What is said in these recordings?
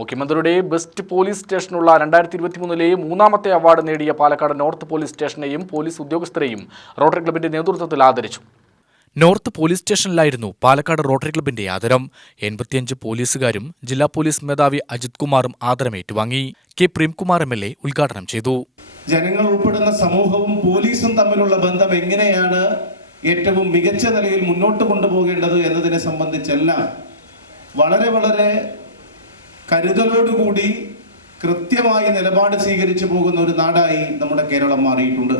മുഖ്യമന്ത്രിയുടെ best police സ്റ്റേഷനുള്ള 2023 മൂന്നാമത്തെ award നേടിയ പാലക്കാട് നോർത്ത് പോലീസ് സ്റ്റേഷനെയും പോലീസ് ഉദ്യോഗസ്ഥരെയും റോട്ടറി ക്ലബിന്റെ നേതൃത്വത്തിൽ ആദരിച്ചു. നോർത്ത് പോലീസ് സ്റ്റേഷനിലായിരുന്നു പാലക്കാട് റോട്ടറി ക്ലബിന്റെ ആദരം. 85 പോലീസുകാരും ജില്ലാ പോലീസ് മേധാവി അജിത് കുമാറും ആദരം ഏറ്റുവാങ്ങി. കെ പ്രേംകുമാർ MLA ഉദ്ഘാടനം ചെയ്തു. ജനങ്ങൾ ഉൾപ്പെടുന്ന സമൂഹവും പോലീസും തമ്മിലുള്ള ബന്ധം എങ്ങനെയാണ് ഏറ്റവും മികച്ച നിലയിൽ മുന്നോട്ട് കൊണ്ടുപോകേണ്ടത് എന്നതിനെ സംബന്ധിച്ചെല്ലാം വളരെ കരുതലോടുകൂടി കൃത്യമായി നിലപാട് സ്വീകരിച്ചു പോകുന്ന ഒരു നാടായി നമ്മുടെ കേരളം മാറിയിട്ടുണ്ട്.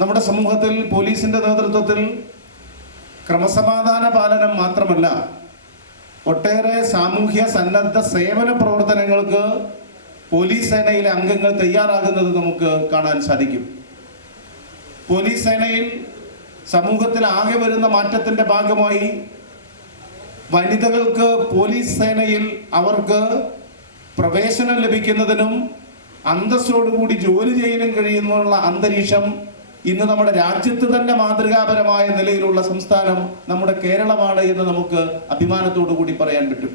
നമ്മുടെ സമൂഹത്തിൽ പോലീസിന്റെ നേതൃത്വത്തിൽ ക്രമസമാധാന പാലനം മാത്രമല്ല, ഒട്ടേറെ സാമൂഹ്യ സന്നദ്ധ സേവന പ്രവർത്തനങ്ങൾക്ക് പോലീസ് സേനയിലെ അംഗങ്ങൾ തയ്യാറാകുന്നത് നമുക്ക് കാണാൻ സാധിക്കും. പോലീസ് സേനയിൽ സമൂഹത്തിൽ ആകെ വരുന്ന മാറ്റത്തിന്റെ ഭാഗമായി വനിതകൾക്ക് പോലീസ് സേനയിൽ അവർക്ക് പ്രവേശനം ലഭിക്കുന്നതിനും അന്തസ്സോടുകൂടി ജോലി ചെയ്യാനും കഴിയുന്നുള്ള അന്തരീക്ഷം ഇന്ന് നമ്മുടെ രാജ്യത്ത് തന്നെ മാതൃകാപരമായ നിലയിലുള്ള സംസ്ഥാനം നമ്മുടെ കേരളമാണ് എന്ന് നമുക്ക് അഭിമാനത്തോടു കൂടി പറയാൻ പറ്റും.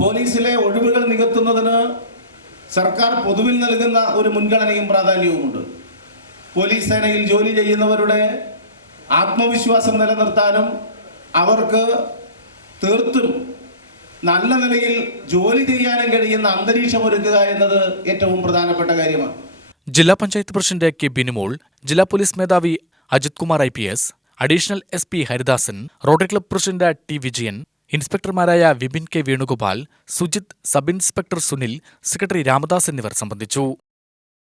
പോലീസിലെ ഒഴിവുകൾ നികത്തുന്നതിന് സർക്കാർ പൊതുവിൽ നൽകുന്ന ഒരു മുൻഗണനയും പ്രാധാന്യവുമുണ്ട്. പോലീസ് സേനയിൽ ജോലി ചെയ്യുന്നവരുടെ ആത്മവിശ്വാസം നിലനിർത്താനും അവർക്ക് തീർത്തും നല്ല നിലയിൽ ജോലി ചെയ്യാനും കഴിയുന്ന അന്തരീക്ഷം ഒരുക്കുക എന്നത് ഏറ്റവും പ്രധാനപ്പെട്ട കാര്യമാണ്. ജില്ലാ പഞ്ചായത്ത് പ്രസിഡന്റ് കെ ബിനുമോൾ, ജില്ലാ പോലീസ് മേധാവി Ajith Kumar IPS, additional SP Haridasan, rotary club president T Vijayan, ഇൻസ്പെക്ടർമാരായ Vipin K Venugopal, Sujith, sub inspector Sunil, secretary Ramadas എന്നിവർ സംബന്ധിച്ചു.